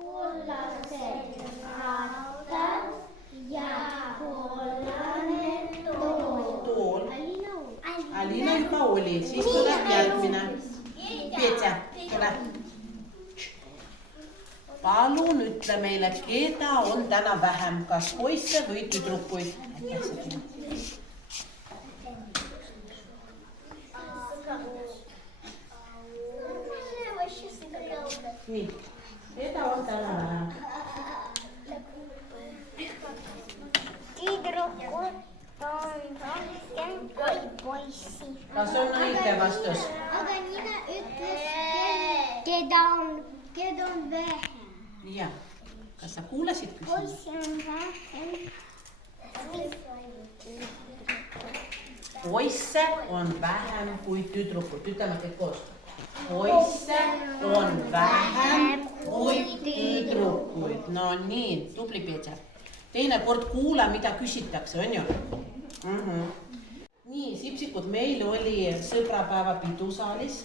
Kullased rattad ja kollane tool. Alina juba oli, siis tuleb järgmine. Peetja, tule. Palun ütle meile, keda on täna vähem, kas poisse või tüdrukuid? Nii, keda on täna vähem? Tüdrukud on rohkem kui poissi. Kas on õige vastus? Aga Nina ütles, keda on vähem. Jah, kas sa kuulasid küsimust? Poissi on vähem. Poisse on vähem kui tüdrukud. Ütleme kõik koos. Poisse on vähem kui tüdrukuid. No nii, tubli Peetja. Teine kord kuula, mida küsitakse, on ju? Nii, sipsikud, meil oli sõbrapäeva pidusaalis.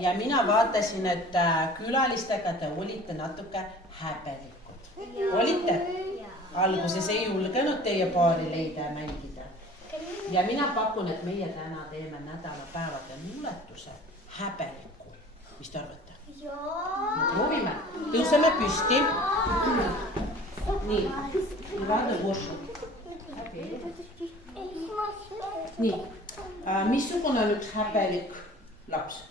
Ja mina vaatasin, et külalistega te olite natuke häbelikud. Olite? Alguses ei julgenud teie paari leida ja mängida. Ja mina pakun, et meie täna teeme nädalapäevade luuletuse häbeliku. Mis te arvate? Proovime. Tõuseme püsti. Nii, vaada koos. Nii, missugune on üks häbelik laps?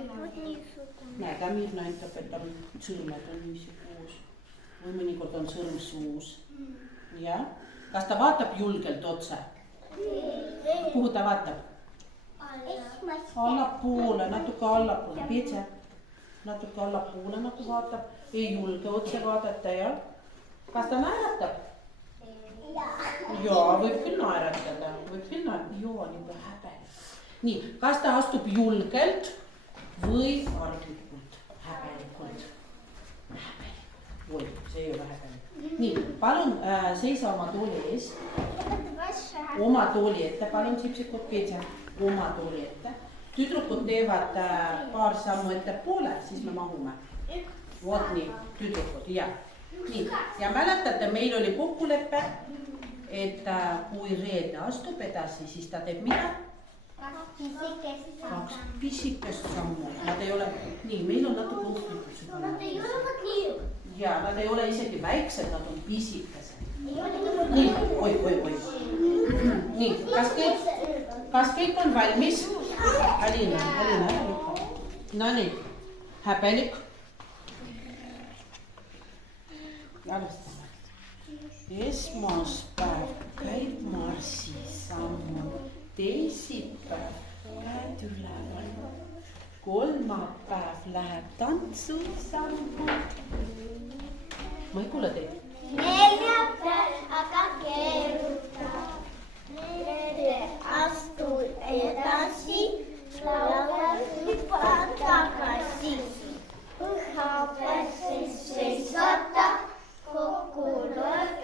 Näed, Amir näitab, et on sõrmed on niiviisi koos. Või mõnikord on sõrm suus. Ja? Kas ta vaatab julgelt otse? Kuhu ta vaatab? Allapoole, natuke allapoole. Peetja, natuke allapoole nagu vaatab. Ei julge otse vaadata, jah? Kas ta naeratab? Jaa, võib küll naeratada. Võib küll naeratada. Joo, nii häbelik. Nii, kas ta astub julgelt või arglikult? Häbelikult. Oi, see ei ole häbelik. Nii, palun seisa oma tooli ees. Oma tooli ette, palun sipsikud, Peetja. Oma tooli ette. Tüdrukud teevad paar sammu ettepoole, siis me mahume. Vot nii, tüdrukud, jah. Nii, ja mäletate, meil oli kokkulepe, et kui Reede astub edasi, siis ta teeb mida? Kaks pisikest sammu. Nad ei ole, nii, meil on natuke uhklikud. Nad ei ole nii. Ja, nad ei ole isegi väiksed, nad on pisikesed. Nii, oi. Nii, kas kõik on valmis? Alina, ära lükka. No nii, häbelik. Alustame. Esmaspäev käib marsisammu, teisipäev käed üleval, kolmapäev läheb tantsusammu. Ma ei kuule teid. Neljapäev aga keerutab. Reede astu edasi, laupäev hüppa tagasi. Pühapäev seisata, kokku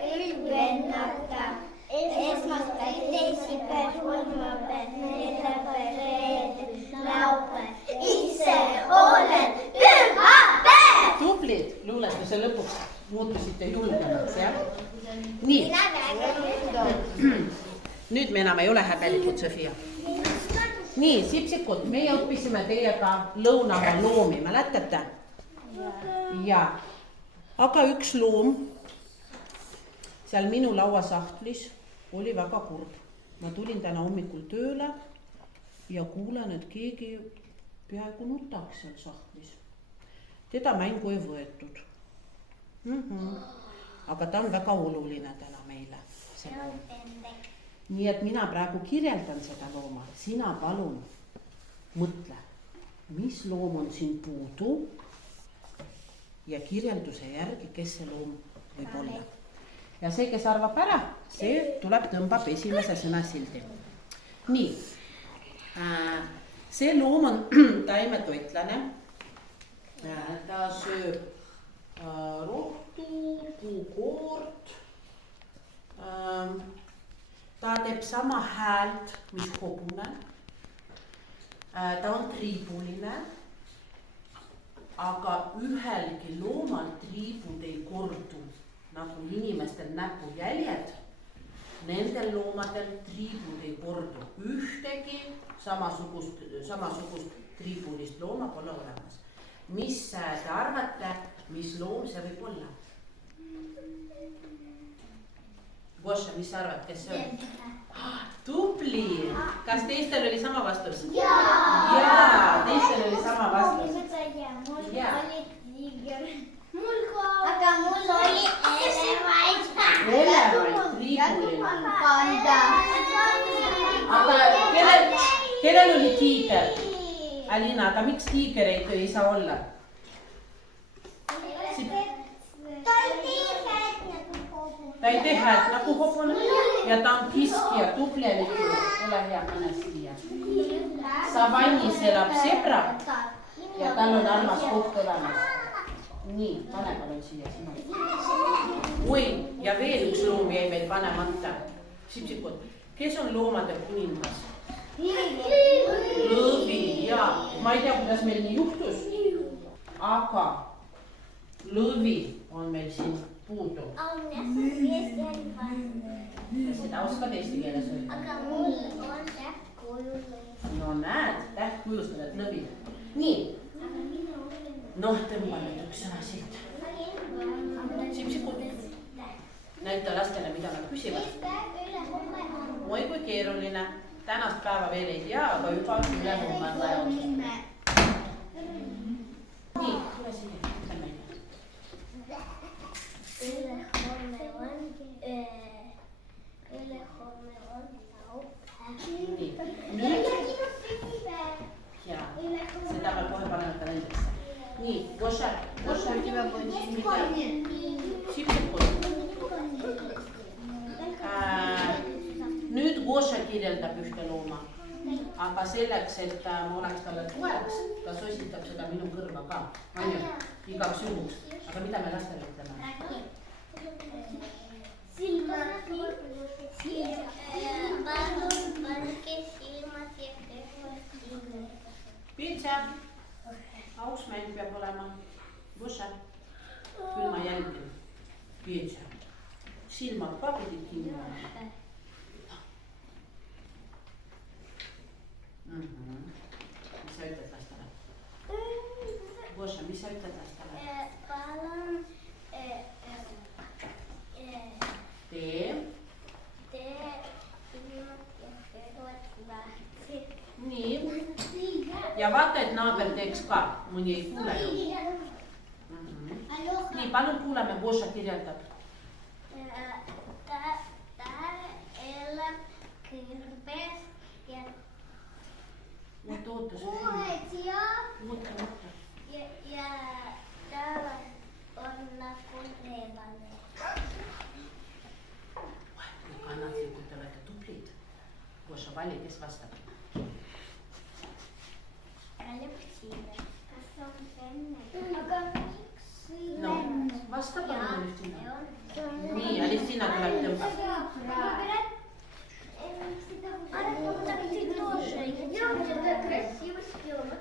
ei vennata. Esmaspäev, teisipäev, kolmapäev, neljapäev, reede, laupäev. Ise olen pühapäev! Tublid, luuletuse lõpuks muutusite julgemaks, jah? Nii. Nüüd me enam ei ole häbelikud, Sofia. Nii, sipsikud, meie õppisime teiega lõunamaa loomi, mäletate? Ja, aga üks loom seal minu lauasahtlis oli väga kurb. Ma tulin täna hommikul tööle ja kuulen, et keegi peaaegu nutaks seal sahtlis. Teda mängu ei võetud. Aga ta on väga oluline täna meile. Nii et mina praegu kirjeldan seda looma. Sina palun mõtle, mis loom on siin puudu ja kirjelduse järgi, kes see loom võib olla. Ja see, kes arvab ära, see tuleb tõmbab esimese sõna sildi. Nii, see loom on taimetoitlane. Ta sööb rohtu, puukoort. Ta teeb sama häält, mis hobune. Ta on triibuline. aga ühelgi loomal triibud ei kordu nagu inimestel näpujäljed. Nendel loomadel triibud ei kordu. Ühtegi samasugust triibulist looma pole olemas. Mis te arvate, mis loom see võib olla? Goša, mis sa arvad, kes see on? Tubli! Kas teistel oli sama vastus? Jaa, teistel oli sama vastus. Aga mul oli elevant. Elevant, triibuline. Aga kellel oli tiiger? Alina, aga miks tiigereid ei saa olla? Ta ei tee häält nagu hobune ja ta on kiskja, tublelik. Ole hea, pane siia. Savannis elab zebra ja tal on armas koht olemas. Nii, pane palun siia sinu. Oi, ja veel üks loom jäi meil panemata. Sipsikud, kes on loomade kuningas? Lõvi, jaa. Ma ei tea, kuidas meil nii juhtus, aga lõvi on meil siin puudu. Seda oskad eesti keeles öelda. Aga mul on tähtkujul. No näed, tähtkujustavad lõvi. Nii. Noh, tõmba nüüd üks sõna siit. Sipsikud, näita lastele, mida nad küsivad. Oi, kui keeruline. Tänast päeva veel ei tea, aga juba üle homme on vaja otsustada. Nii, tule siia, ütle meile. Üle homme on laupäev. Nii, nüüd. Jaa, seda me kohe paneme kalendrisse. Nii, Goša. Sipsikud. Nüüd Goša kirjeldab ühte looma, aga selleks, et ma oleks talle toeks, ta sossitab seda minu kõrva ka, on ju, igaks juhuks. Aga mida me lastele ütleme? Palun pange silmad ja kõrvad kinni. Piitsa, aus mäng peab olema. Goša, küll ma jälgin. Piitsa, silmad ka pidid kinni olema. Mis sa ütled lastele? Goša, mis sa ütled lastele? Palun Tee. silmad ja kõrvad lahti. Nii. Ja vaata, et naaber teeks ka, mõni ei kuule ju. Nii, palun kuuleme, Goša kirjeldab. Ta elab kõrbes ja Oota, see oota. Ja ta on nagu reebane. Kui kannatlikud te olete tublid. Goša, vali, kes vastab? Aleftina. Kas on venne? Aga miks No, vasta palun, Aleftina. Nii, Aleftina tuleb tõmbab.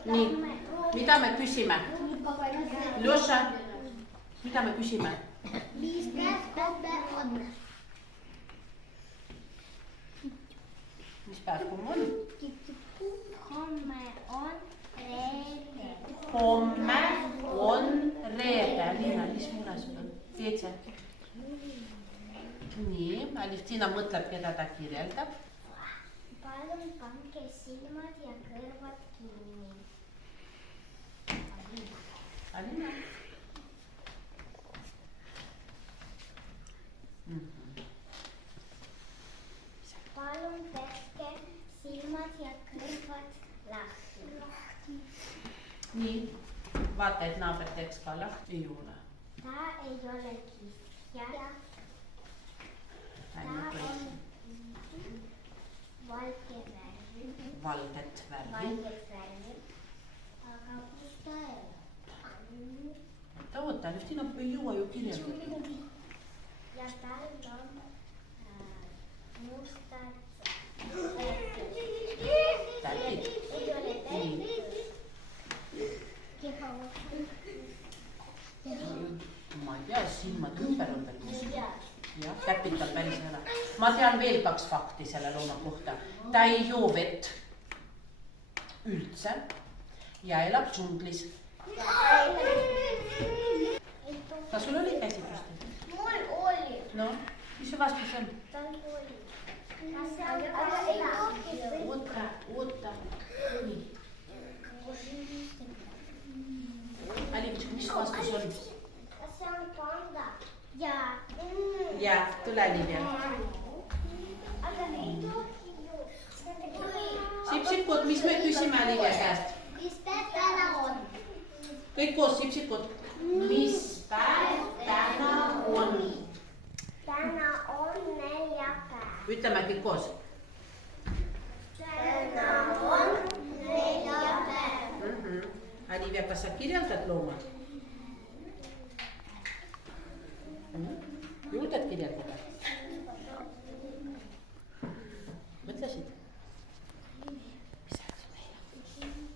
Nii, mida me küsime? Ljoša, mida me küsime? Mis päev on? Mis päev homme on? Homme on reede. Homme on reede. Liina, mis mure sul on? Teed see? Nii, Aleftina mõtleb, keda ta kirjeldab. Palun pange silmad ja kõrvad kinni. Alina. Palun peske silmad ja kõrvad lahti. Nii, vaata, et naaber teeks ka lahti. Ei ole. Ta ei ole kiskja. Ta on valget värvi. Valget värvi. Aga kus ta elab? Oota, Aleftina ei jõua ju kirjeldada. Ja tal on mustad Täpid. ei ole täpid. Keha ma tean veel 2 fakti selle looma kohta. Ta ei joo vett üldse ja elab džunglis. Kas sul oli käsi püsti? Mul oli. No, mis su vastus on? Tal oli. Kas see on panda? Oota. Nii. Alivitška, mis su vastus on? Kas see on panda? Jaa. Jaa, tule Livia. Aga ei tohi ju. Sipsiput, mis me küsime Livia käest? Mis päev täna on? Kõik koos, sipsiput. Mis päev täna on? Täna on neljapäev. Ütleme kõik koos. Täna on neljapäev. Olivia, kas sa kirjeldad looma? Julged kirjeldada? Mõtlesid? Mis sa ütled meile?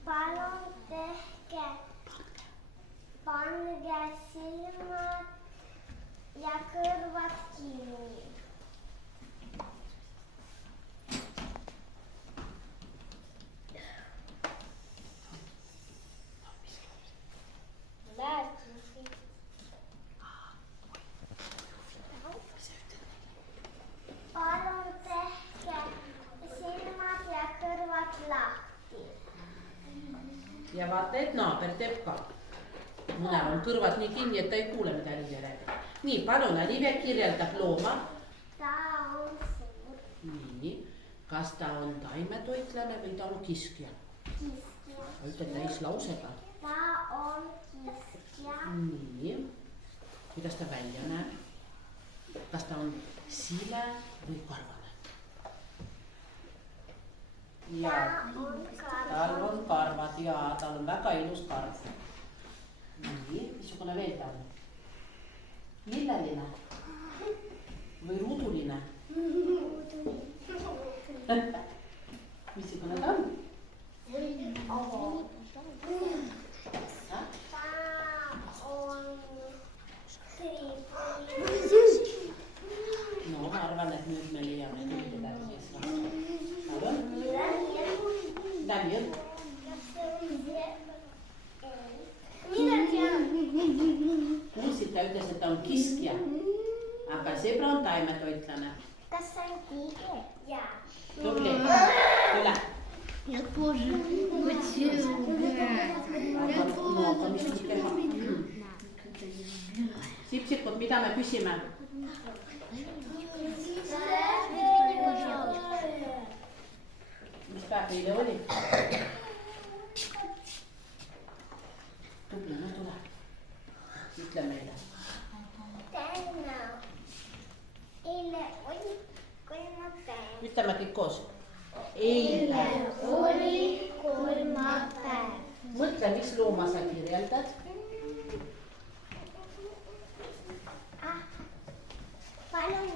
Palun tehke, pange silmad ja kõrvad kinni. Palun tehke silmad ja kõrvad lahti. Ja vaata, et naaber teeb ka. Mõnel on kõrvad nii kinni, et ta ei kuule, mida Olivia räägib. Nii, palun, Olivia kirjeldab looma. Ta on suur. Nii, kas ta on taimetoitlane või ta on kiskja? Kiskja. Ütle täis lausega. Ta on kiskja. Nii, kuidas ta välja näeb? Kas ta on sile või karvane? Ja tal on karvad ja tal on väga ilus karv. Nii, missugune veel ta on? Lilleline või ruuduline? Missugune ta on? No, ma arvan, et nüüd me leiame kõige läbi. Palun? Läbi. Mina tean. Kuulsid, ta ütles, et ta on kiskja, aga zebra on taimetoitlane. Kas see on tiiger? Jaa. Tubli, tule. Я тоже хочу Aga mis nüüd teha? Sipsiput, mida me küsime? Mis päev eile oli? Tubli, no tule. Ütle meile. Täna. Eile oli kolmapäev. Ütleme kõik koos. Eile. Oli kolmapäev. Mõtle, mis looma sa kirjeldad. Palun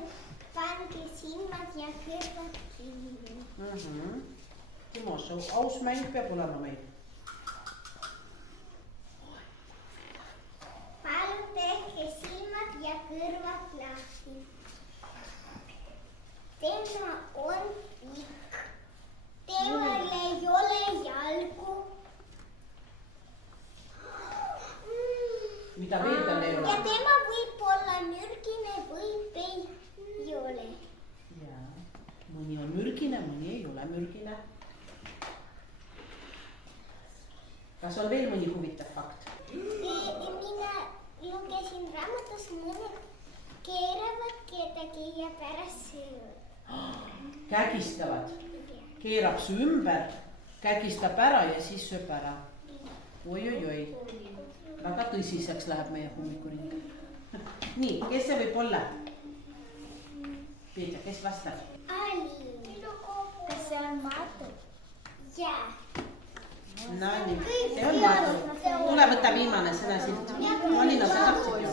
pange silmad ja kõrvad kinni. Timo, su aus mäng peab olema meil. Palun tehke silmad ja kõrvad lahti. Tema on pikk. Temal ei ole jalgu. Mida veel tal ei Ja ole? tema võib olla mürgine või ei ole. Jaa. Mõni on mürgine, mõni ei ole mürgine. Kas on veel mõni huvitav fakt? Mina lugesin raamatus, mõned keeravad kedagi ja pärast söövad. Kägistavad. Keerab su ümber, kägistab ära ja siis sööb ära. Oi. Väga tõsiseks läheb meie hommikuring. Nii, kes see võib olla? Peetja, kes vastab? Ali. Kas see on Matu? Jaa. No nii, see on Matu. Tule võta viimane sõnasilt. Alina, sa tahtsid ju.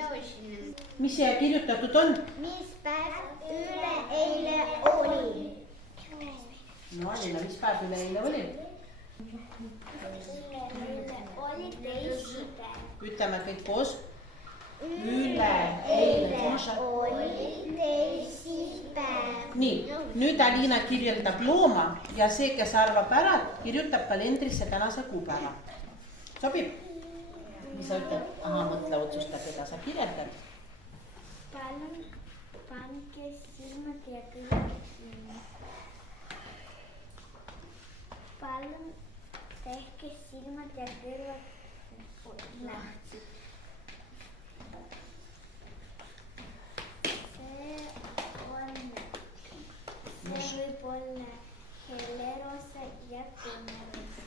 Nii. Mis siia kirjutatud on? Mis päev üleeile oli? No Alina, mis päev üleeile oli? Üleeile oli teisipäev. Ütleme kõik koos. Üleeile oli teisipäev. nii, nüüd Alina kirjeldab looma ja see, kes arvab ära, kirjutab kalendrisse tänase kuupäeva. Sobib? Mis sa ütled? Aha, mõtle, otsusta, keda sa kirjeldad. Palun pange silmad ja kõrvad kinni. Palun tehke silmad ja kõrvad lahti. See võib olla helleroosa ja tumerosa.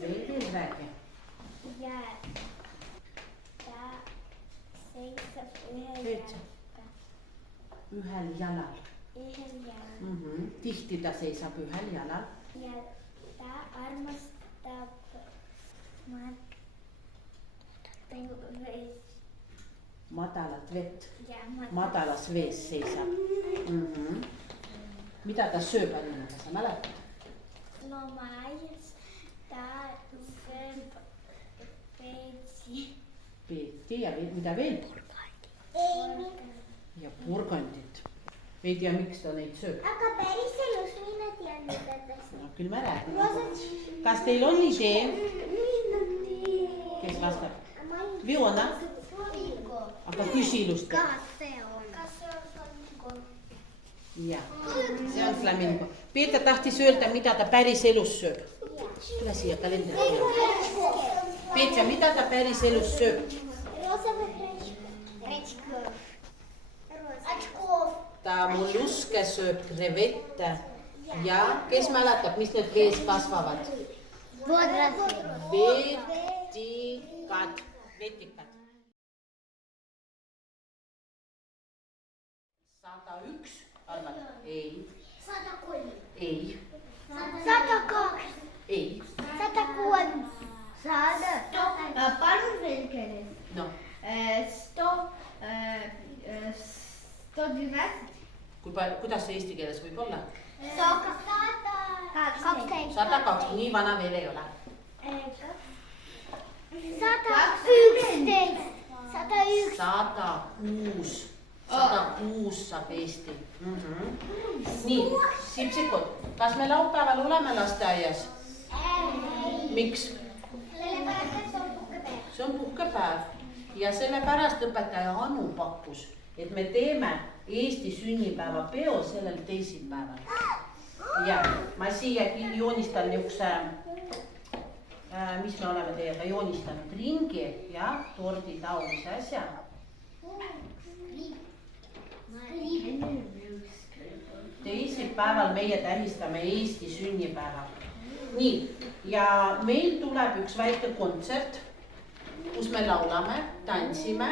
Veel räägi. Ja ta seisab Ühel jalal. ühel jalal. Tihti ta seisab ühel jalal. Ja ta armastab Madalat vett. ja Madalas vees seisab. Mida ta sööb, Alina, kas sa mäletad? Loomaaias ta sööb peetsi. Peeti ja mida veel? Ja purgandit. Ei tea, miks ta neid sööb. Aga päris elus mina tean edasi. No, küll me räägime. Kas teil on idee? Kes vastab? Viona? Aga küsi ilusti. Kas see on flamingo? Jah, see on flamingo. Peeter tahtis öelda, mida ta päris elus sööb. Tule siia kalendri. Peeter, mida ta päris elus sööb? Rosa või rečkov? Rečkov. Ta molluske sööb, krevette ja kes mäletab, mis need vees kasvavad? Vetikad. Vetikad. 101, arvad? Ei. 103. Ei. 102. Ei. 103. 100. Palun veel keeles. No, 110. kuidas see eesti keeles võib olla? 112. 102, nii vana veel ei ole. 111. 101. 106. 106 saab Eesti. Nii, Sipsikud, kas me laupäeval oleme lasteaias? Miks? See on puhkepäev ja sellepärast õpetaja Anu pakkus, et me teeme Eesti sünnipäeva peo sellel teisipäeval. Ja ma siia joonistan niisuguse, mis me oleme teiega joonistanud, ringi ja tordi taolise asja. Teisipäeval meie tähistame Eesti sünnipäeva. Nii, ja meil tuleb üks väike kontsert, kus me laulame, tantsime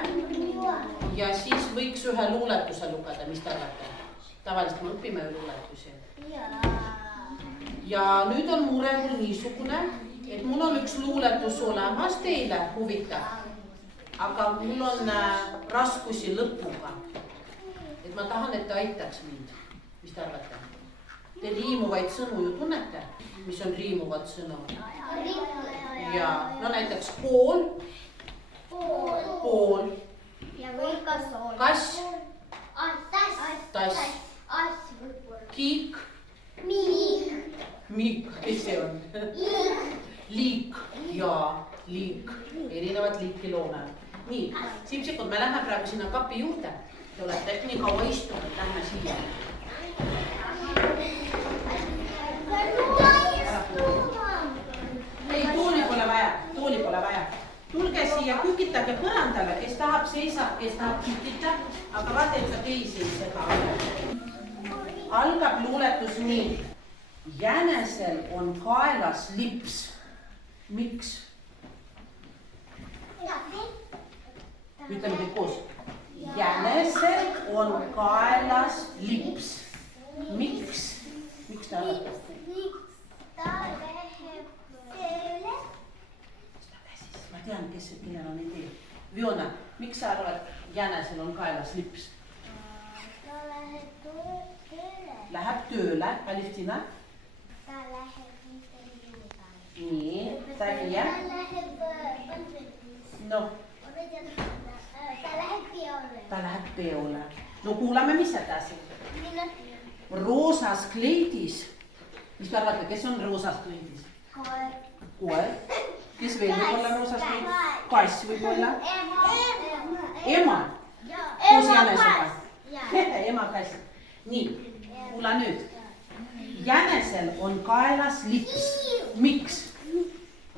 ja siis võiks ühe luuletuse lugeda, mis te arvate? Tavaliselt me õpime luuletusi. Ja nüüd on mure mul niisugune, et mul on üks luuletus olemas teile huvitav, aga mul on raskusi lõpuga. Et ma tahan, et te aitaks mind. Mis te arvate? Te riimuvaid sõnu ju tunnete, mis on riimuvad sõnu. Ja no näiteks kool, pool, ja või ka sool. kass, Tass. kiik, miik, kes see on? Liik ja liik, erinevad liiki loome. Nii, Sipsikud, me lähme praegu sinna kapi juurde. Te olete nii kaua istunud, lähme siia. Ei, tooli pole vaja. Tulge siia, kükitage põrandale, kes tahab seisab, kes tahab kükita, aga vaata, et sa teisi ei sega. Algab luuletus nii. Jänesel on kaelas lips. Miks? Ütleme kõik koos. Jänesel on kaelas lips. Miks? Miks te arvate? Ta läheb tööle. Ma tean, kellel on idee. Viona, miks sa arvad, jänesel on kaelas lips? Ta läheb tööle. Läheb tööle, Aliftina. Ta läheb intervjuuga. Nii, Tanja. Ta läheb konverentsi. No, Ta läheb peole. ta läheb peole. no kuulame, mis edasi. Roosas kleidis. Mis te arvate, kes on roosas kleidis? Koer. Kes veel võib olla roosas kleidis? Kass võib olla. Ema. Koos jänesega. Ema kass. Nii, kuula nüüd. Jänesel on kaelas lips. Miks?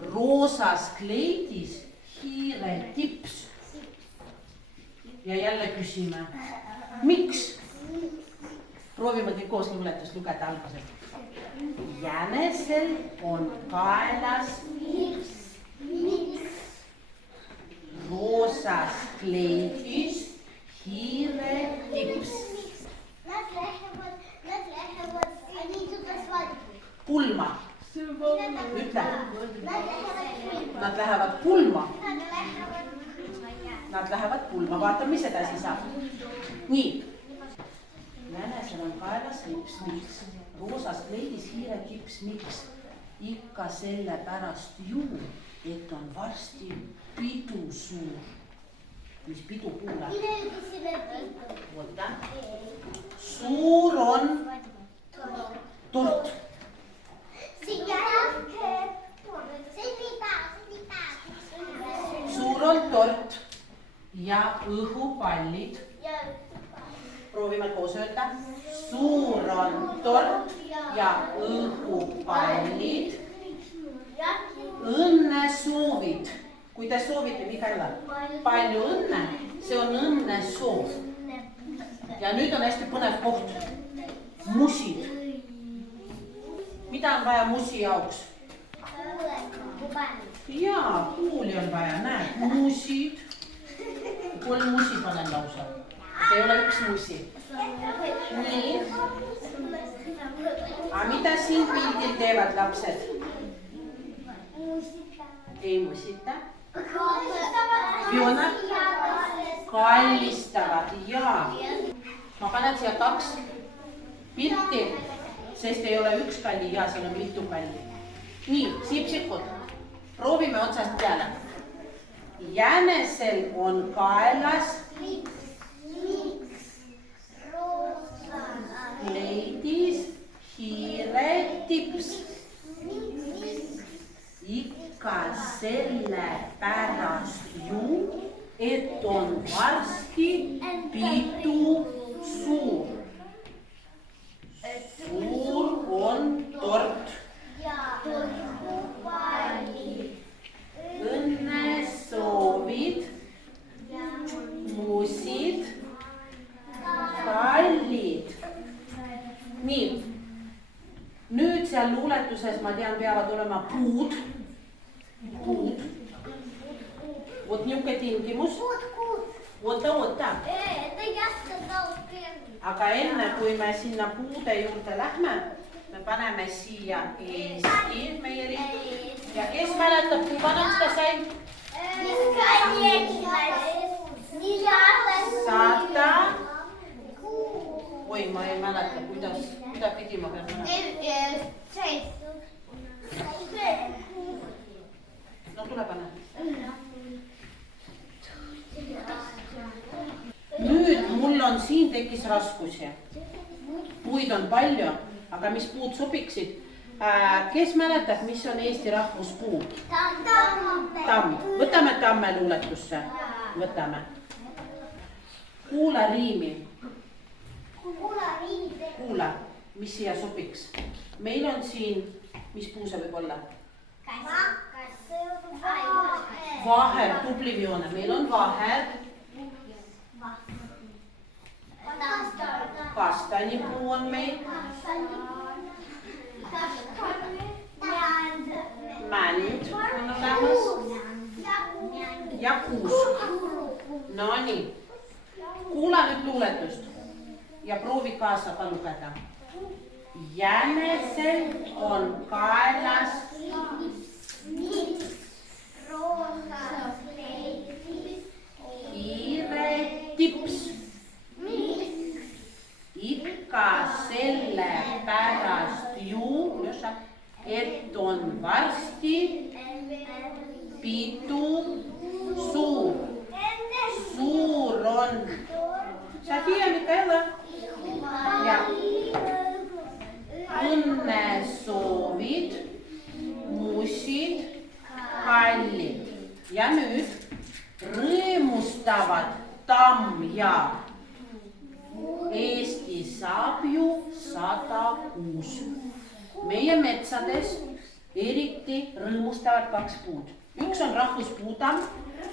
Roosas kleidis hiire tips. Ja jälle küsime. Miks? Proovime kõik koos luuletust lugeda alguses. Jänesel on kaelas roosas kleidis hiire tips. Nad lähevad Pulma. Ütle. Nad lähevad pulma. Nad lähevad pulma. Vaata, mis edasi saab. Nii. Jänesel on kaelas lips. Miks? Roosas kleidis hiire tips. Miks? Ikka selle pärast ju, et on varsti pidu suur. Mis pidu kuula? Oota. Suur on tort. Suur on tort ja õhupallid. Proovime koos öelda. Suur on tort ja õhupallid. Õnne soovid. Kui te soovite, Mikaela, palju õnne, see on õnne soov. Ja nüüd on hästi põnev koht. Musid. Mida on vaja musi jaoks? Jaa, kuuli on vaja, näed, musid. 3 musi panen lausa. Ei ole üks musi. Nii. Aga mida siin pildil teevad lapsed? Ei musita. Fiona? Kallistavad, jaa. Ma panen siia 2 pilti, sest ei ole üks kalli ja seal on mitu kalli. Nii, siipsikud. Proovime otsast peale. Jänesel on kaelas kleidis hiire tips. Ikka selle pärast ju, et on varsti pidu suur. Suur on tort. Õnne soovid, musid, kallid. Nii, nüüd seal luuletuses, ma tean, peavad olema puud. Puud. Vot niuke tingimus. Oota. Aga enne, kui me sinna puude juurde lähme, me paneme siia Eesti, meie riik. Ja kes mäletab, kui vanaks ta sai? 100. Oi, ma ei mäleta, kuidas pidi ma pean mäletama. No tule pane. Nüüd mul on siin tekkis raskusi. Puid on palju, aga mis puud sobiksid? Kes mäletab, mis on Eesti rahvuspuu? Tamm. Võtame tamme luuletusse. Võtame. Kuula riimi. Kuula, mis siia sobiks. Meil on siin, mis puu see võib olla? Vaher, tubli Fiona. Meil on vaher. Kastanipuu on meil. Mänd on olemas. Ja kuusk. No nii. Kuula nüüd luuletust. Ja proovi kaasa ka lugeda. Jänesel on kaelas hiire tips. Ikka selle pärast ju, et on varsti pidu suur. Suur on Sofia, Mikaela. Ja. Õnnesoovid, mussid, kallid. Ja nüüd rõõmustavad tamm ja Eesti saab ju 106. Meie metsades eriti rõõmustavad 2 puud. Üks on rahvuspuutamm.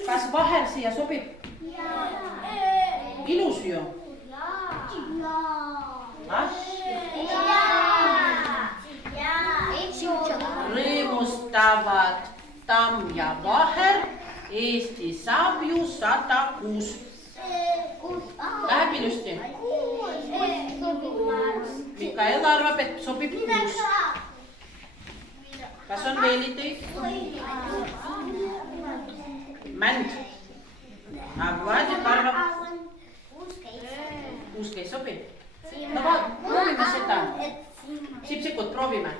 Kas vahel siia sobib? Ilus ju. Rõõmustavad tamm ja vaher. Eesti saab ju 106. Läheb ilusti. Mikaela arvab, et sobib 6. Kas on veel ideid? Mänd. Aga Vladimir arvab, 6 ei sobi. No proovime seda. Sipsikut proovime.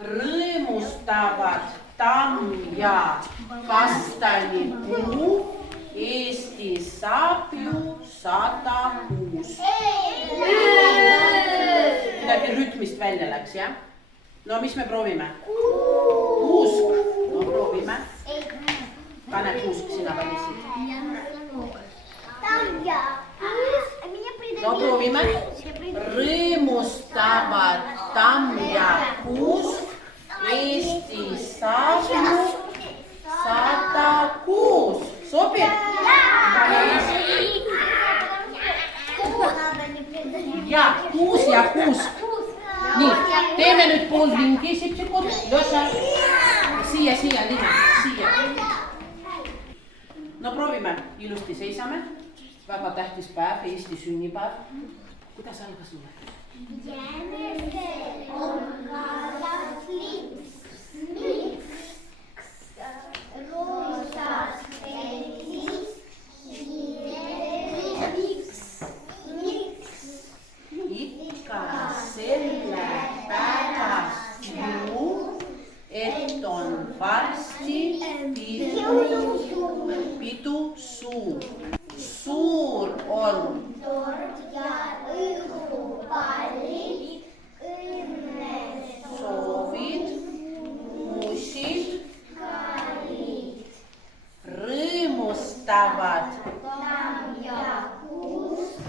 Rõõmustavad tamm ja kastanipuu. Eesti saab ju 106. Midagi rütmist välja läks, jah? No mis me proovime? Kuusk. No proovime. Pane kuusk, sina valisid. No proovime. Rõõmustavad tamm ja kuusk. Eesti saab ju 106. Sobib? Ja, 6 ja 6. Nii, teeme nüüd pool ringi, Sipsikut. Joša. Siia, Liina. Siia. No proovime. Ilusti seisame. Väga tähtis päev, Eesti sünnipäev. Kuidas algas luuletus? Jänesel on kalas lips. Roosas pellis. Ikka selle pärast ju, et on varsti pidu suur. Suur on tord ja õhupallid, õnnesoovid, mussid, kallid. Rõõmustavad tamm ja kuusk.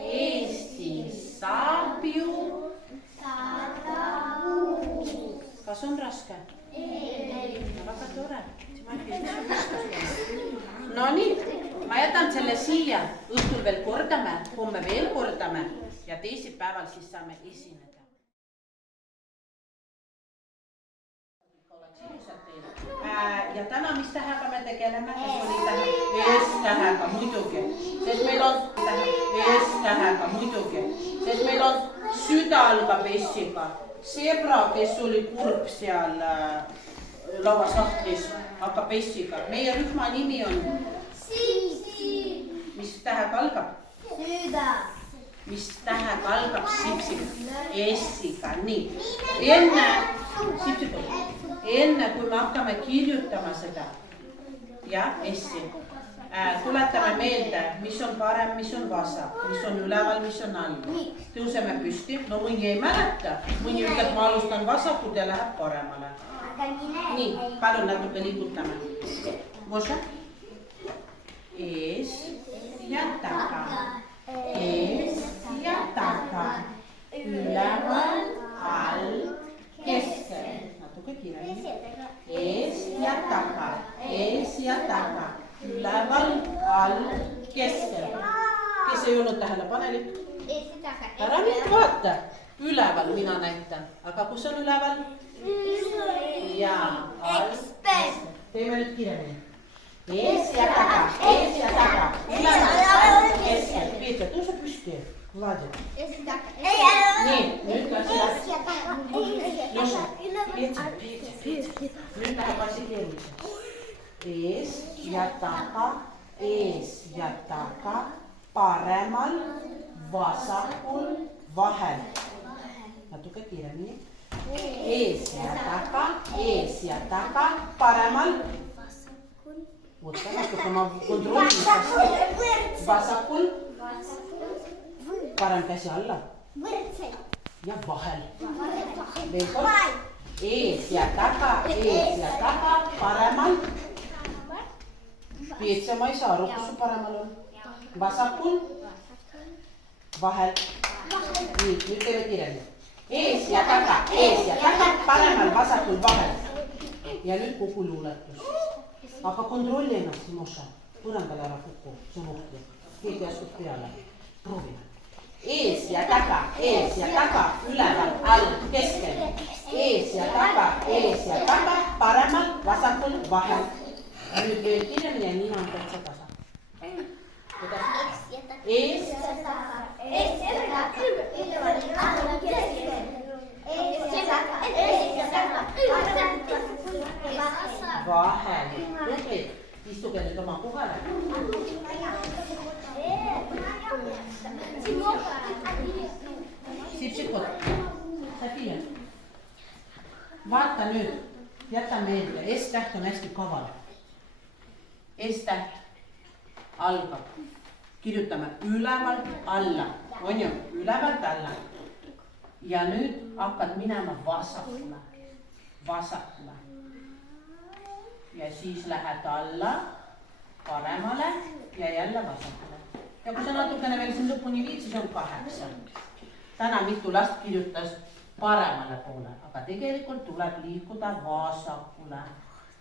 Eesti saab ju 106. Kas on raske? Väga tore. No nii, ma jätan selle siia. Õhtul veel kordame, homme veel kordame ja teisipäeval siis saame esineda. Ja täna mis tähega me tegeleme? S-tähega muidugi. Sest meil on S-tähega muidugi. Sest meil on süda algab S-iga. Zebra, kes oli kurb seal lauasahtlis, hakkab S-iga. Meie rühma nimi on mis tähega algab? Süda. Mis tähega algab? Sipsik. S-iga. Nii. Enne kui me hakkame kirjutama seda, jah, S-i, tuletame meelde, mis on parem, mis on vasak, mis on üleval, mis on all. Tõuseme püsti. No mõni ei mäleta. Mõni ütleb, ma alustan vasakult ja läheb paremale. Nii, palun natuke liigutame. Može? Ees ja taga. Ees ja taga. Üleval, all, keskel. Natuke kiiremini. Ees ja taga. Ees ja taga. Üleval, all, keskel. Kes ei olnud tähelepanelik? Ära mind vaata. Üleval mina näitan. Aga kus on üleval? Ja, all, keskel. Teeme nüüd kiiremini. Ees ja taga. Ees ja taga. Üleval, all, keskel. Peetja, tõuse püsti. Vladimir. Nii, nüüd läks läks. Joša, Peetja. Nüüd läheb asi keeruliseks. Ees ja taga, paremal, vasakul, vahel. Natuke kiiremini. Ees ja taga, paremal. Oota, natuke ma kontrollin. Vasakul, parem käsi alla võrdselt. ja vahel. Veel kord. Ees ja taga, paremal. Pietse, ma ei saa aru, kus su paremal on. Vasakul, vahel. Nii, nüüd teeme kiiremini. Ees ja taga, paremal, vasakul, vahel. Ja nüüd kuku luuletus. Aga kontrolli ennast, Timoša. Põrandale ära kuku, see on ohtlik. Keegi astub peale. Proovime. Ees ja taga, üleval, all, keskel. Ees ja taga, paremal, vasakul, vahel. Nüüd veel kiiremini ja nii on täitsa tasa. Ees ja taga, vahel. Tubli, istuge nüüd oma kohale. Sipsikot, Sofia. Vaata nüüd, jäta meelde, S-täht on hästi kaval. S-täht algab. Kirjutame ülevalt alla, on ju, ülevalt alla. Ja nüüd hakkad minema vasakule. Ja siis lähed alla, paremale ja jälle vasakule. Ja kui sa natukene veel siin lõpuni viid, siis on 8. Täna mitu last kirjutas paremale poole, aga tegelikult tuleb liikuda vasakule.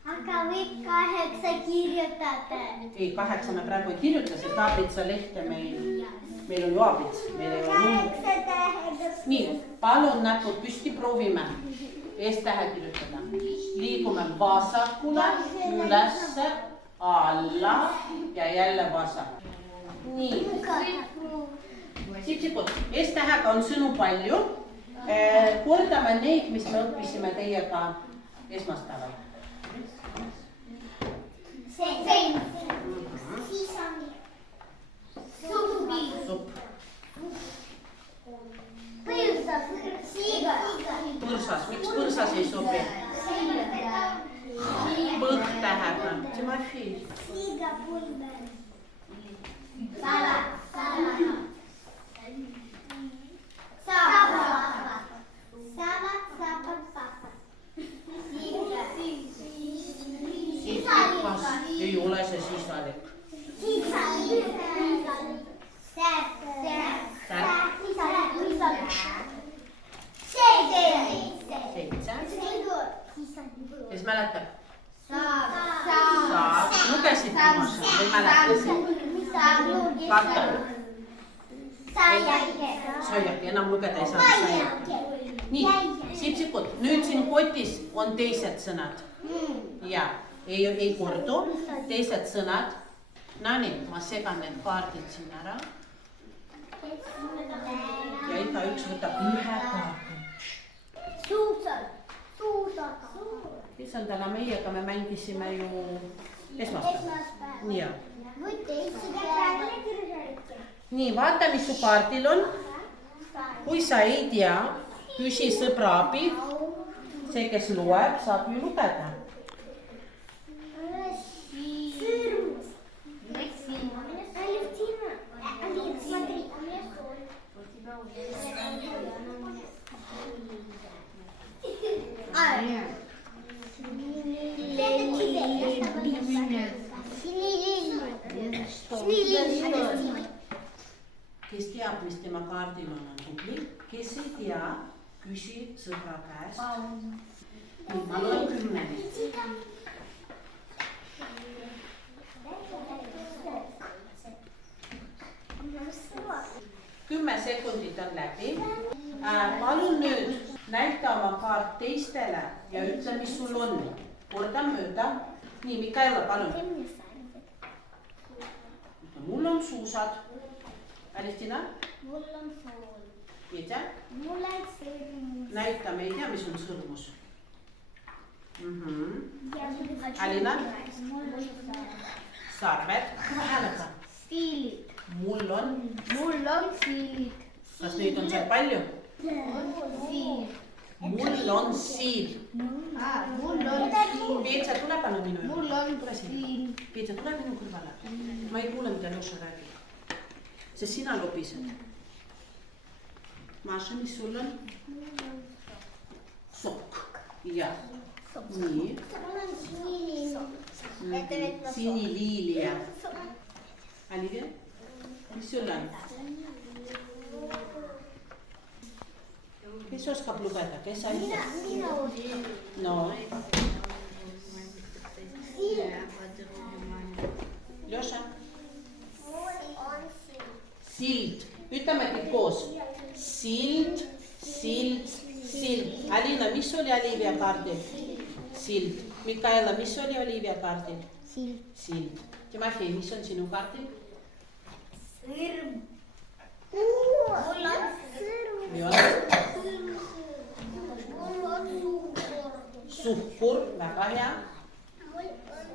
Aga võib 8 kirjutada. Ei, 8 me praegu ei kirjuta, sest aabitsa lehte meil on ju aabits, meil ei ole 0. Nii, palun näpud püsti, proovime. S-tähe kirjutada. Liigume vasakule, ülesse, alla ja jälle vasak. Nii. Sipsikut, S-tähega on sõnu palju. Kordame neid, mis me õppisime teiega esmaspäeval. Sein. Siis on Supp. Põrsas. Siiga. Põrsas, miks põrsas ei sobi? Põht-tähega. Timofei. Siiga pulber. Sipsikas ei ole see sisalik. Kes mäletab? Saab. Lugesid Timoša või mäletasid? Vaata. Saiake, enam lugeda ei saa. Nii, Sipsikut, nüüd siin kotis on teised sõnad. Ja, ei kordu, teised sõnad. Nani, ma segan need kaardid siin ära. Ja igaüks võtab ühe kaardi. Issandana meiega me mängisime ju esmaspäeval. Nii. Nii, vaata, mis su kaardil on. Kui sa ei tea, küsi sõbra abi. See, kes loeb, saab ju lugeda. Kes teab, mis tema kaardil on tubli. Kes ei tea, küsi sõbra käest. Ma loen 10. 10 sekundit on läbi. Palun nüüd näita oma kaart teistele ja ütle, mis sul on. Kordan mööda. Nii, Mikaela, palun. Mul on suusad. Alistina? Mul on sool. Pietja? Mul on sõrmus. Näita, me ei tea, mis on sõrmus. Alina? Mul on Sarved. Kõva häälega. Siilid. Mul on siilid. Kas neid on seal palju? Siil. Mul on siil. Mul on siil. Pietja, tule palun minu juurde. Mul on siil. Pietja, tule minu kõrvale. Ma ei kuule, mida Luša räägib. sest sina lobised. Maša, mis sul on? Sokk. Jah. Nii. Siniliilia. Olivia, mis sul on? Kes oskab lugeda? Kes aitab? No. Ljoša? Sild. Ütleme kõik koos. Sild, sild, sild. Alina, mis oli Olivia kaardil? Sild. Mikaela, mis oli Olivia kaardil? Sild. Sild. Timofei, mis on sinu kaardil? Sõrm. Mul on sõrm. Mul on suhkur. Suhkur, väga hea. Mul on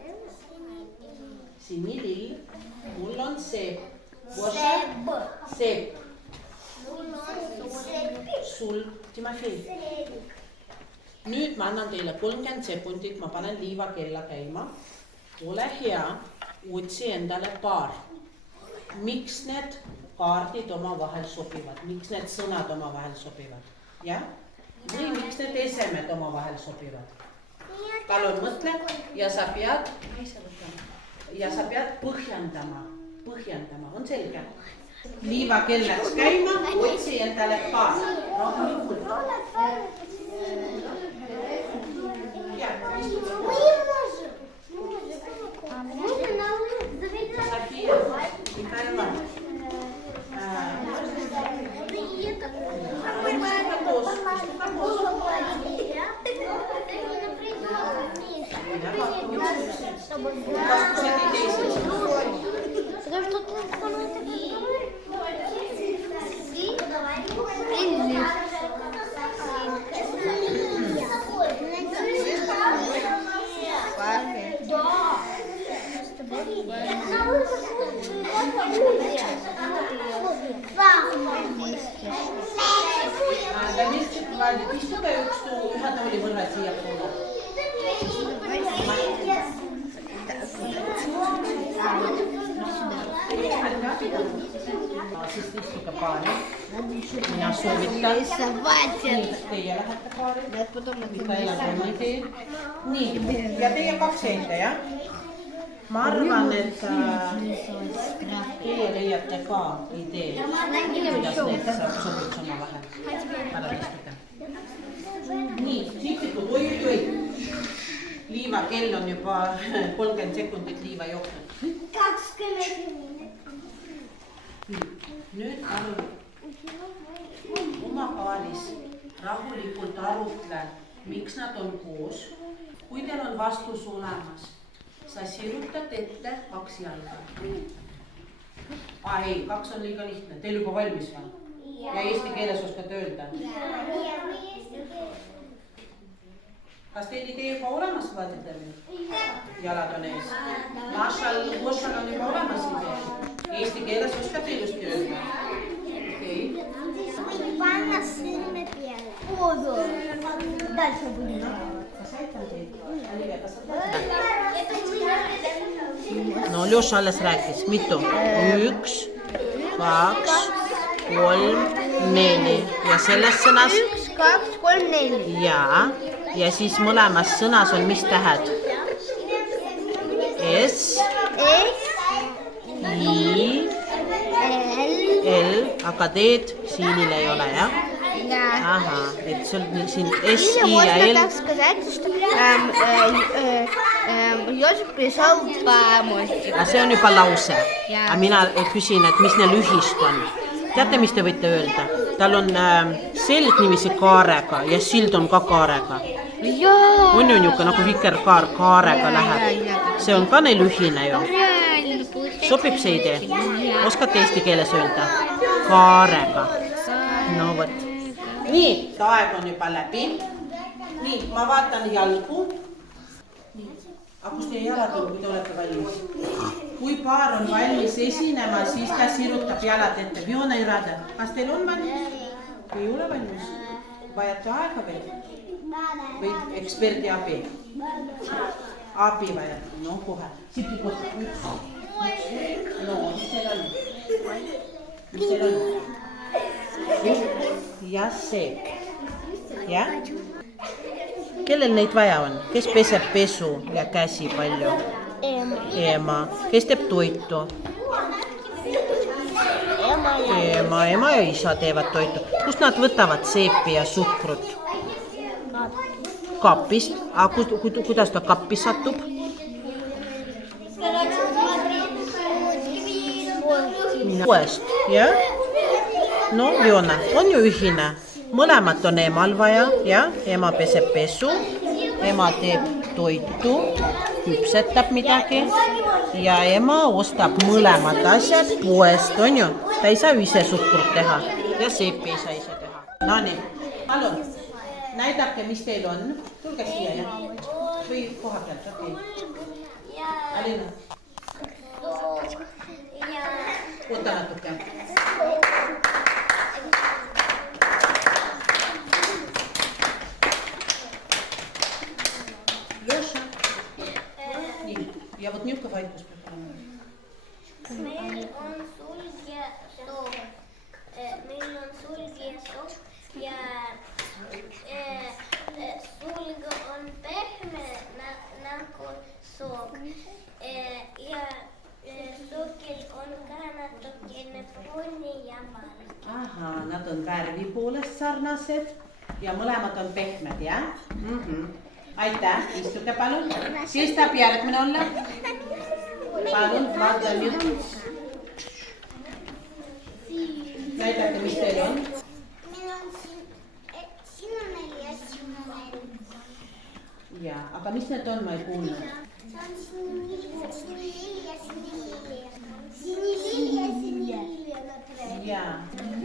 Sinilill. Mul on seep. Seep. Seep. Mul on seep. Sul, Timofei. Nüüd ma annan teile 30 sekundit, ma panen liivakella käima. Ole hea, otsi endale paar. Miks need kaardid omavahel sobivad? Miks need sõnad omavahel sobivad? Ja? Või miks need esemed omavahel sobivad? Palun mõtle ja sa pead põhjendama. On selge? Liivakell läks käima, otsi endale paar. Rahulikult. София, Михаила. Дамирчик, Вадик, istuge üks ühe tooli võrra siia poole. Siis istuge paari. Mina soovitan. Teie lähete paari. Mikaela Tonni tee. Nii, ja teie 2 enda, jah? Ma arvan, et teie leiate ka idee, kuidas need sobiks oma vahel. Palun istuge. Nii, siksikud, oi. Liivakell on juba 30 sekundit liiva jooksnud. 20 minutit. Nüüd palun oma paaris rahulikult arutle, miks nad on koos. Kui teil on vastus olemas, sa sirutad ette 2 jalga. Ei, 2 on liiga lihtne. Teil juba valmis või? Ja eesti keeles oskad öelda? Kas teil idee juba olemas Vladimir? Jalad on ees. Mašal, Gošal on juba olemas idee. Eesti keeles oskad ilusti öelda. Okei. Võin panna sõrme peale. Odo. Дальше будет. Kas aitan teid? Olivia, kas sa tahad? No Ljoša alles rääkis. Mitu? 1, 2, 3, 4. Ja selles sõnas? 1, 2, 3, 4. Ja siis mõlemas sõnas on mis tähed? S, I, L, aga D-d siinil ei ole, jah? Aha, et sul siin S, I ja L. Так сказать, что ежик пришел по мостику. See on juba lause. Aga mina küsin, et mis neil ühist on. Teate, mis te võite öelda? Tal on selg niiviisi kaarega ja sild on ka kaarega. On ju niuke nagu vikerkaar kaarega läheb. See on ka neil ühine ju. Sobib see idee? Oskate eesti keeles öelda? Kaarega. No võt. Nii, aeg on juba läbi. Nii, ma vaatan jalgu. Aga kus teie jalad on, kui te olete valmis? Kui paar on valmis esinema, siis ta sirutab jalad ette. Viona ei rada. Kas teil on valmis? Ei ole valmis? Vajate aega veel? Või eksperdi abi? Abi vajate? No kohe. Sipi kohta. No, mis teil on? Mis teil on? Ja seek. Jah? Kellel neid vaja on? Kes peseb pesu ja käsi palju? Ema. Kes teeb toitu? Ema ja isa teevad toitu. Kust nad võtavad seepi ja suhkrut? Kapist. Aga kuidas ta kappi satub? Poest, jah? No, Leona, on ju ühine. Mõlemat on emal vaja, jah? Ema peseb pesu, ema teeb toitu, küpsetab midagi ja ema ostab mõlemad asjad poest, on ju? Ta ei saa ise suhkrut teha ja seepi ei saa ise teha. No nii, palun, näidake, mis teil on. Tulge siia, jah? Või koha pealt, okei. Alina. Oota natuke. Joša. Nii, ja vot niuke vaikus peab olema. Meil on sulgesokk. Meil on sulgesokk ja sulg on pehme nagu sokk. Ja sokil on ka natukene pruuni ja valge. Ahaa, nad on värvi poolest sarnased ja mõlemad on pehmed, jah? Aitäh, istuge palun. Siis tahab järgmine olla. Palun, vaata nüüd. Näidake, mis teil on. Meil on sinunel ja sinunel. Jaa, aga mis need on, ma ei kuulnud. See on sinilill ja sinilill. Sinilill ja sinilill. Jaa,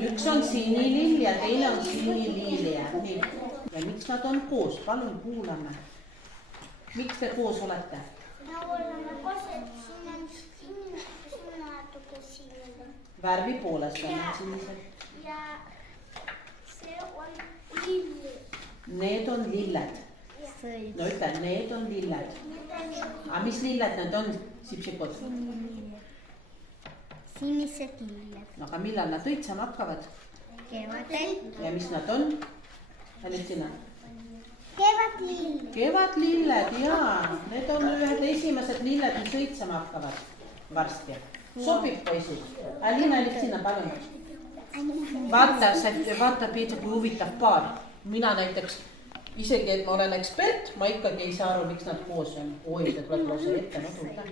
üks on sinilill ja teine on sinililja. Nii. Ja miks nad on koos? Palun kuulame. Miks te koos olete? Me oleme koos, et siin on sinine, siin on natuke sinine. Värvi poolest on nad sinised. Ja see on lill. Need on lilled. No ütle, need on lilled. Aga mis lilled need on, sipsikod? Sinised lilled. No aga millal nad õitsema hakkavad? Kevadel. Ja mis nad on? Alitsina? Kevadlill. Kevadlilled, jaa. Need on ühed esimesed lilled, mis õitsema hakkavad varsti. Sobib, poisid? Alina, Alitsina, palun. Vaata, Peetsa, kui huvitav paar. Mina näiteks, isegi et ma olen ekspert, ma ikkagi ei saa aru, miks nad koos on. Oi, te tuleb lausa ette, no tulge.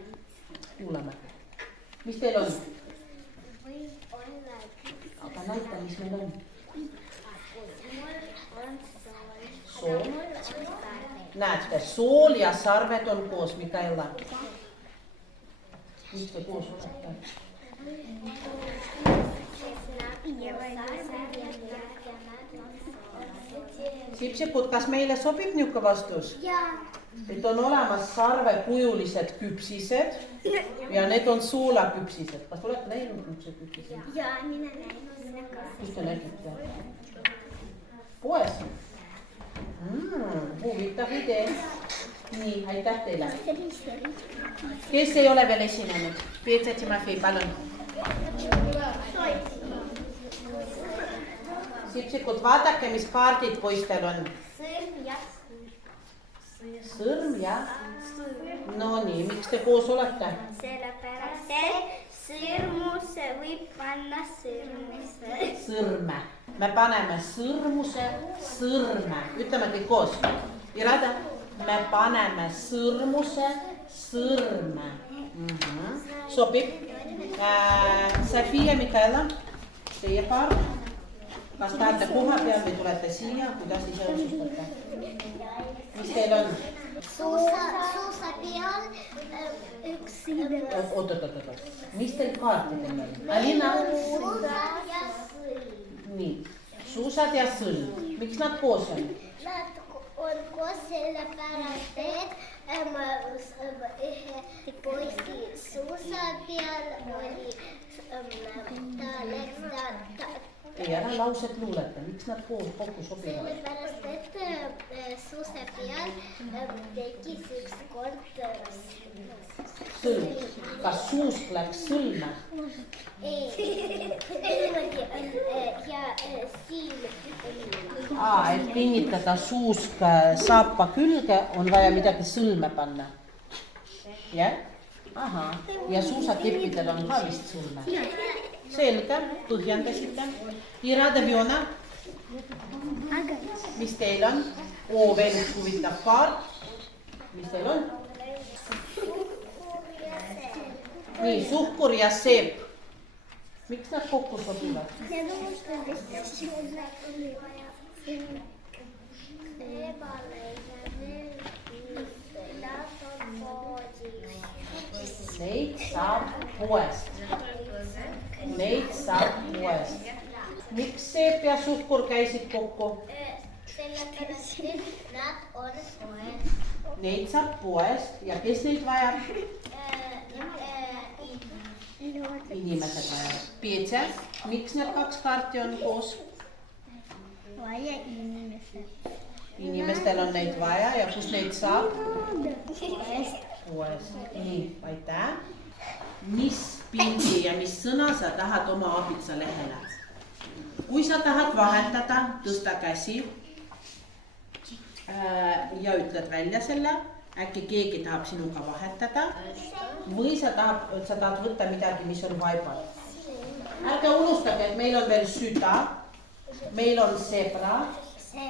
Kuulame. Mis teil on? Aga näita, mis meil on. Sool. Näete, sool ja sarved on koos, Mikaela. Miks te koos olete? Sipsikud, kas meile sobib niuke vastus? Et on olemas sarvekujulised küpsised ja need on soolaküpsised. Kas olete näinud niukse küpsised? Ja, minä näin. Kus te nägite? Poes? Huvitav idee. Nii, aitäh teile. Kes ei ole veel esinenud? Peetsa Timofei, palun. Sipsikud, vaadake, mis kaardid poistel on. Sõrm ja? No nii, miks te koos olete? Sellepärast, et sõrmuse võib panna sõrmuse. Sõrme. Me paneme sõrmuse sõrme. Ütleme kõik koos. Irada, me paneme sõrmuse sõrme. Sobib. Sofia, Mikaela, teie paar. Kas tahate koha peal või tulete siia? Kuidas ise otsustate? Mis teil on? Suusa peal üks Oot. Mis teil kaartidel on? Alina? suusad ja sõlm. Nii. Suusad ja sõlm. Miks nad koos on? Nad on koos sellepärast, et ühe poisi suusa peal oli, ta läks Ei, ära lauset luuleta. Miks nad koos kokku sobivad? sellepärast, et suusa peal tekkis ükskord Sõlm. Kas suusk läks sõlme? Et kinnitada suusk saapa külge, on vaja midagi sõlme panna. Jah? Aha. Ja suusakeppidel on ka vist sõlme. Selge, põhjendasite. Ira Deviona, mis teil on? Veel üks huvitav kaart. Mis teil on? Nii, suhkur ja seep. Miks nad kokku sobivad? Neid saab poest. Miks seep ja suhkur käisid kokku? Neid saab poest ja kes neid vajab? Inimesed vajab. Peetja, miks need kaks kaarti on koos? Vaja inimesed. Inimestel on neid vaja ja kus neid saab? Poest. Nii, aitäh. Mis pildi ja mis sõna sa tahad oma abitsa lehele? Kui sa tahad vahetada, tõsta käsi ja ütled välja selle, äkki keegi tahab sinuga vahetada või sa tahad võtta midagi, mis on vaibal. Ärge unustage, et meil on veel süda, meil on zebra,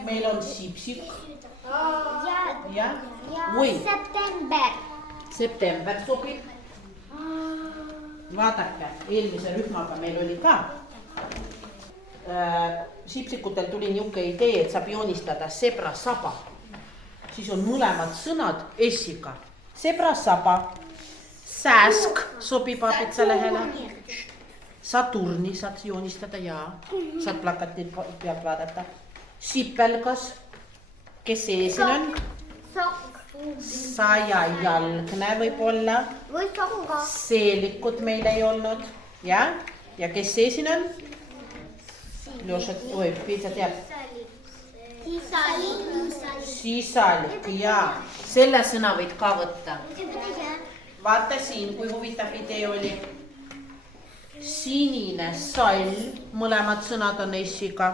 meil on sipsik ja september sobib. Vaadake, eelmise rühmaga meil oli ka. Sipsikutel tuli niuke idee, et saab joonistada zebra saba. Siis on mõlemad sõnad S-iga. Zebra saba, sääsk sobib abitsa lehele. Saturni saad joonistada ja saad plakatit pealt vaadata. Sipelgas, kes see siin on? Sajajalgne võib olla. Seelikud meil ei olnud. Ja kes see siin on? Peetsa teab. Sisalik, jaa. Selle sõna võid ka võtta. Vaata siin, kui huvitav idee oli. Sinine sall, mõlemad sõnad on S-iga.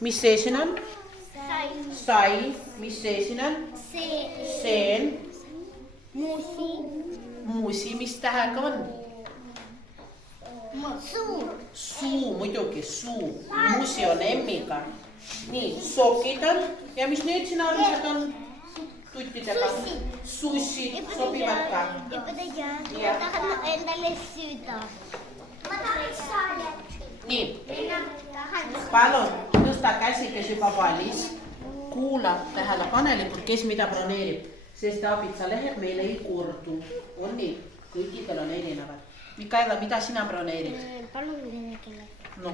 Mis see siin on? Sai, mis see siin on? Seen. Muusi, mis tähega on? Suu, muidugi suu. Muusi on M-iga. Nii, sokid on. Ja mis nüüd siin arvused on? Tuttidega. Sussi, sobivad ka. Ja tahan endale süda. Ma tahan saada. Nii, palun tõsta käsi, kes juba valis. Kuula tähelepanelikult, kes mida broneerib. Sest abitsa lehed meil ei kordu. On nii, kõikidel on erinevad. Mikaela, mida sina broneerid? Palun vene keele. No.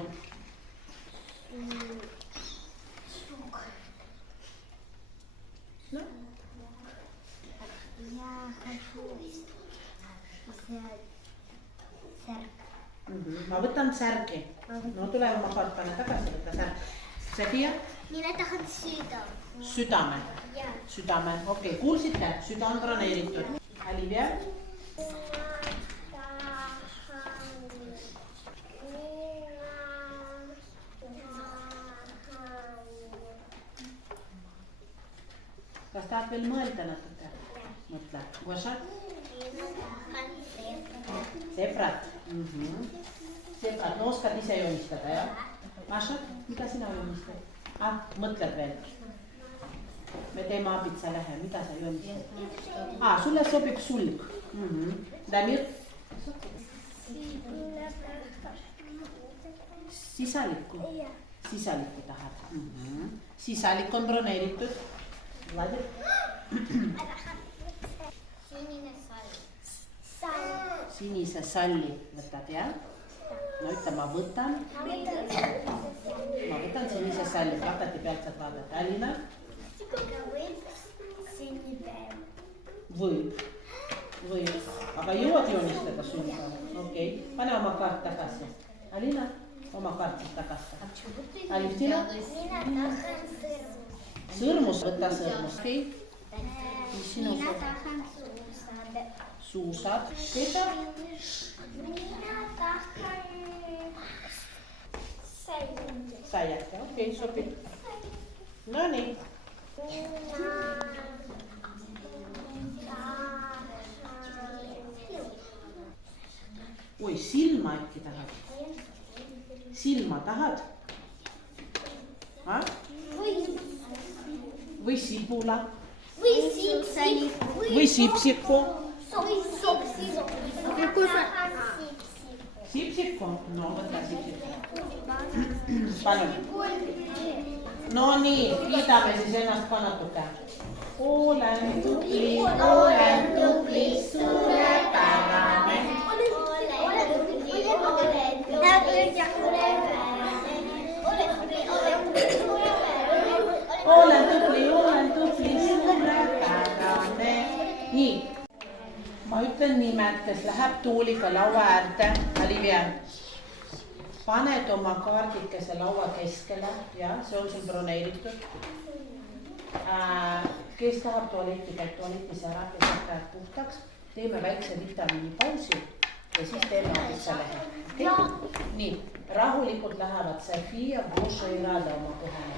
Я хочу сärk. Ma võtan särgi. No tule oma kaart panna tagasi, võtta särg. Sofia? Mina tahan süda. Südame. Südame, okei. Kuulsite? Süda on broneeritud. Olivia? Kas tahad veel mõelda natuke? Mõtle. Goša? Zebrat. Zebrat, no oskad ise joonistada, jah? Maša, mida sina joonistad? Mõtled veel. Me teeme abitsa lehe, mida sa joonistad? Sulle sobib sulg. Damir? Sisalikku? Sisalikku tahad. Sisalik on broneeritud. Vladir? Sinise salli võtad, jah? No ütle, ma võtan sinise salli, plakati pealt saad vaadata. Alina? Võib. Aga jõuad joonistada sünnipäeva? Okei, pane oma kaart tagasi. Alina, oma kaart tagasi. Aliftina? Sõrmus, võta sõrmus. Mis sinul Minä on? tahan suusade. Suusad. Ketä? Minä tahan säilyä. Säijättä. Okei, sopii. No niin. Oi, silmä äkki tahad. Silma tahad? Ha? Või sibula? Või sipsiku? Sipsiku? No võta sipsiku. Palun. No nii, kiidame siis ennast ka natuke. Olen tubli, suurepärane. Olen tubli, suurepärane. Nii, ma ütlen nimed, kes läheb Tuuliga laua äärde. Olivia, paned oma kaardikese laua keskele ja see on siin broneeritud. Kes tahab tualetti käib tualetis ära, kes saab käed puhtaks. Teeme väikse vitamiinipausi ja siis teeme abitsalehe. Okay? Nii, rahulikult lähevad Sofi ja Goša ja Rada oma kohale.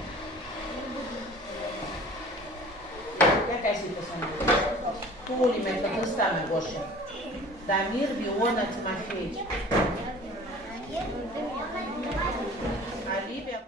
Ja käsipesame. Tuuli me ikka tõstame Goša. Damir, Viona, Timofej. Olivia.